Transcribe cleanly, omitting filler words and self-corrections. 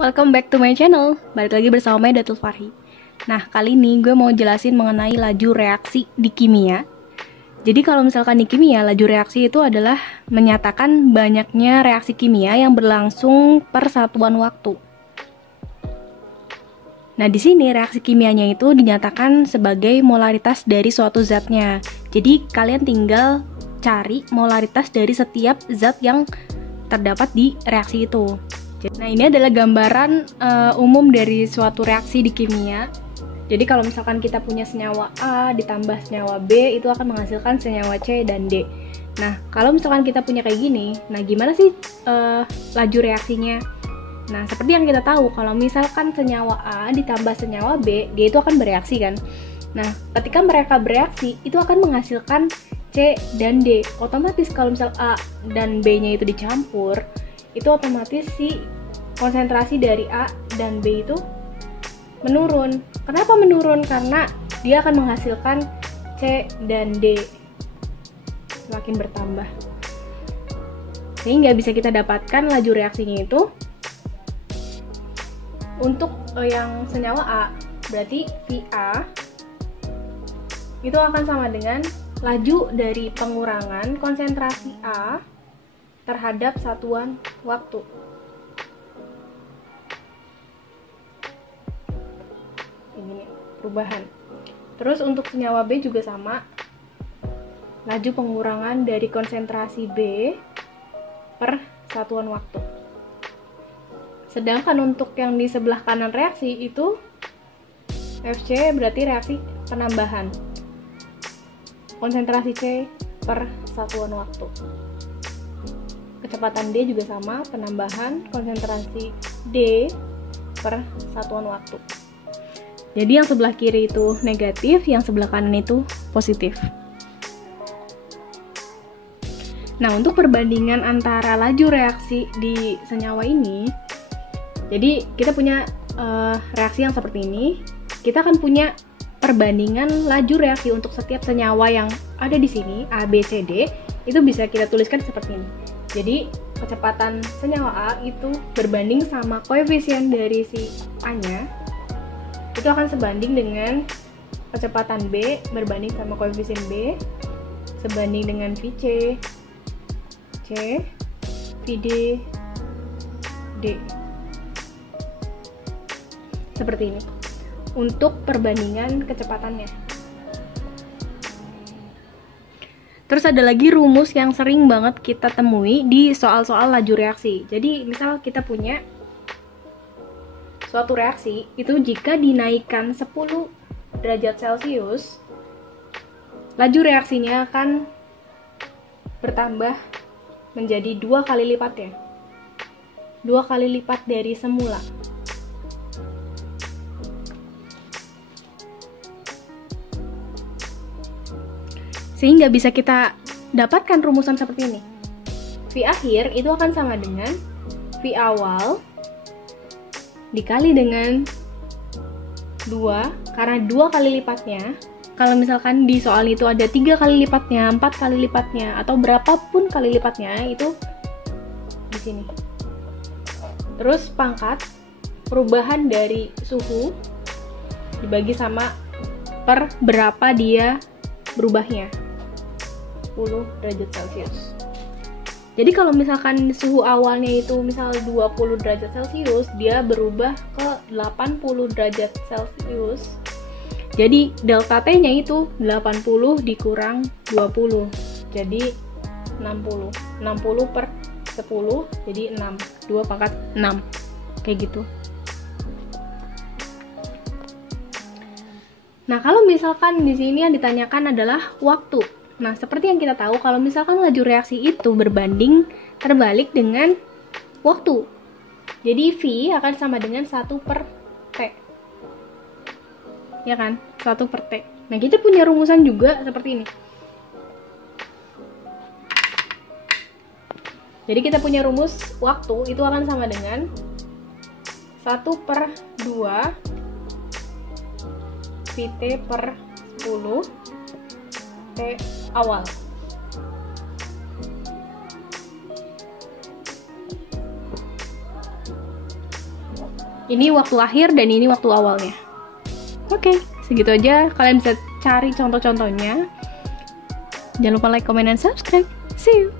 Welcome back to my channel. Balik lagi bersama saya Datul Farhi. Nah, kali ini gue mau jelasin mengenai laju reaksi di kimia. Jadi kalau misalkan di kimia, laju reaksi itu adalah menyatakan banyaknya reaksi kimia yang berlangsung per satuan waktu. Nah, di sini reaksi kimianya itu dinyatakan sebagai molaritas dari suatu zatnya. Jadi kalian tinggal cari molaritas dari setiap zat yang terdapat di reaksi itu. Nah, ini adalah gambaran umum dari suatu reaksi di kimia. Jadi kalau misalkan kita punya senyawa A ditambah senyawa B, itu akan menghasilkan senyawa C dan D. Nah, kalau misalkan kita punya kayak gini, nah gimana sih laju reaksinya? Nah, seperti yang kita tahu, kalau misalkan senyawa A ditambah senyawa B, dia itu akan bereaksi kan? Nah, ketika mereka bereaksi, itu akan menghasilkan C dan D. Otomatis kalau misal A dan B-nya itu dicampur, itu otomatis si konsentrasi dari A dan B itu menurun. Kenapa menurun? Karena dia akan menghasilkan C dan D semakin bertambah. Sehingga bisa kita dapatkan laju reaksinya itu untuk yang senyawa A, berarti VA itu akan sama dengan laju dari pengurangan konsentrasi A terhadap satuan waktu. Ini perubahan. Terus untuk senyawa B juga sama. Laju pengurangan dari konsentrasi B per satuan waktu. Sedangkan untuk yang di sebelah kanan reaksi itu FC berarti reaksi penambahan. Konsentrasi C per satuan waktu. Kecepatan D juga sama, penambahan konsentrasi D per satuan waktu. Jadi yang sebelah kiri itu negatif, yang sebelah kanan itu positif. Nah, untuk perbandingan antara laju reaksi di senyawa ini, jadi kita punya reaksi yang seperti ini, kita akan punya perbandingan laju reaksi untuk setiap senyawa yang ada di sini, A, B, C, D, itu bisa kita tuliskan seperti ini. Jadi, kecepatan senyawa A itu berbanding sama koefisien dari si A-nya, itu akan sebanding dengan kecepatan B berbanding sama koefisien B, sebanding dengan VC, C, VD, D. Seperti ini. Untuk perbandingan kecepatannya. Terus ada lagi rumus yang sering banget kita temui di soal-soal laju reaksi. Jadi misal kita punya suatu reaksi, itu jika dinaikkan 10 derajat Celcius, laju reaksinya akan bertambah menjadi 2 kali lipatnya. 2 kali lipat dari semula. Sehingga bisa kita dapatkan rumusan seperti ini. V akhir itu akan sama dengan V awal dikali dengan 2, karena 2 kali lipatnya. Kalau misalkan di soal itu ada 3 kali lipatnya, 4 kali lipatnya, atau berapapun kali lipatnya, itu di sini. Terus pangkat perubahan dari suhu dibagi sama per berapa dia berubahnya. 10 derajat Celcius. Jadi kalau misalkan suhu awalnya itu misal 20 derajat Celcius, dia berubah ke 80 derajat Celcius. Jadi delta T-nya itu 80 dikurang 20. Jadi 60. 60 per 10 jadi 6. 2 pangkat 6. Kayak gitu. Nah, kalau misalkan di sini yang ditanyakan adalah waktu. Nah, seperti yang kita tahu, kalau misalkan laju reaksi itu berbanding terbalik dengan waktu. Jadi V akan sama dengan 1 per T. Ya kan? 1 per T. Nah, kita punya rumusan juga seperti ini. Jadi kita punya rumus waktu itu akan sama dengan 1 per 2 VT per 10 T awal. Ini waktu akhir dan ini waktu awalnya. Oke, segitu aja. Kalian bisa cari contoh-contohnya. Jangan lupa like, comment, dan subscribe. See you!